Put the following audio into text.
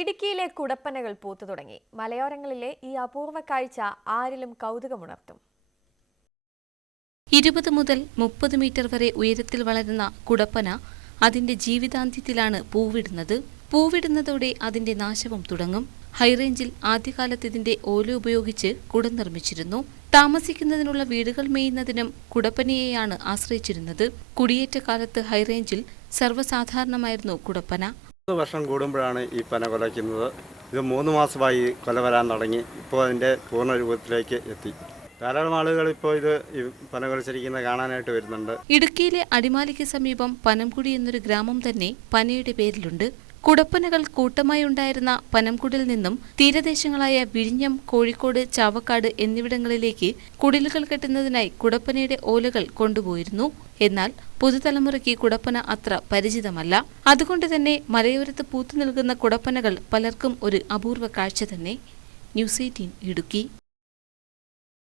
ഇടുക്കിയിലെ കുടപ്പനകൾ പൂത്തു തുടങ്ങി. മലയോരങ്ങളിലെ ഈ അപൂർവ കാഴ്ച ആരിലും കൗതുകമുണർത്തും. 20 മുതൽ 30 മീറ്റർ വരെ ഉയരത്തിൽ വളരുന്ന കുടപ്പന അതിന്റെ ജീവിതാന്ത്യത്തിലാണ് പൂവിടുന്നതോടെ അതിന്റെ നാശവും തുടങ്ങും. ഹൈറേഞ്ചിൽ ആദ്യകാലത്ത് ഇതിന്റെ ഓല ഉപയോഗിച്ച് കുട നിർമ്മിച്ചിരുന്നു. താമസിക്കുന്നതിനുള്ള വീടുകൾ മേയുന്നതിനും കുടപ്പനയെയാണ് ആശ്രയിച്ചിരുന്നത്. കുടിയേറ്റ കാലത്ത് ഹൈറേഞ്ചിൽ സർവ്വസാധാരണമായിരുന്നു കുടപ്പന. 10 വർഷം കൂടുമ്പോഴാണ് ഈ പന കൊലയ്ക്കുന്നത്. ഇത് 3 മാസമായി കൊല വരാൻ തുടങ്ങി. ഇപ്പോൾ അതിൻ്റെ പൂർണ്ണ രൂപത്തിലേക്ക് എത്തി. ധാരാളം ആളുകൾ ഇപ്പോൾ ഇത് ഈ പന കൊലച്ചിരിക്കുന്നത് കാണാനായിട്ട് വരുന്നുണ്ട്. ഇടുക്കിയിലെ അടിമാലിക്ക് സമീപം പനംകുടി എന്നൊരു ഗ്രാമം തന്നെ പനയുടെ പേരിലുണ്ട്. കുടപ്പനകൾ കൂട്ടമായി ഉണ്ടായിരുന്ന പനംകുടിൽ നിന്നും തീരദേശങ്ങളായ വിഴിഞ്ഞം, കോഴിക്കോട്, ചാവക്കാട് എന്നിവിടങ്ങളിലേക്ക് കുടിലുകൾ കെട്ടുന്നതിനായി കുടപ്പനയുടെ ഓലകൾ കൊണ്ടുപോയിരുന്നു. എന്നാൽ പുതുതലമുറയ്ക്ക് കുടപ്പന അത്ര പരിചിതമല്ല. അതുകൊണ്ട് തന്നെ മലയോരത്ത് പൂത്തു നിൽക്കുന്ന കുടപ്പനകൾ പലർക്കും ഒരു അപൂർവ കാഴ്ച തന്നെ. ന്യൂസ് 18 ഇടുക്കി.